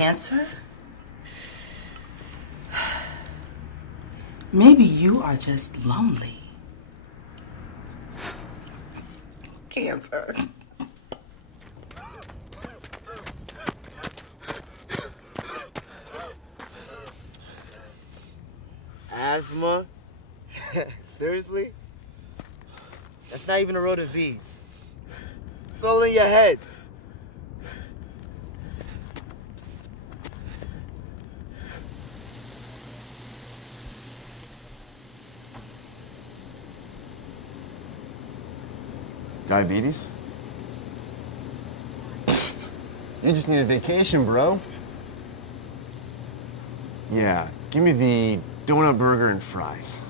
Cancer? Maybe you are just lonely. Cancer. Asthma? Seriously? That's not even a real disease. It's all in your head. Diabetes? You just need a vacation, bro. Yeah, give me the donut burger and fries.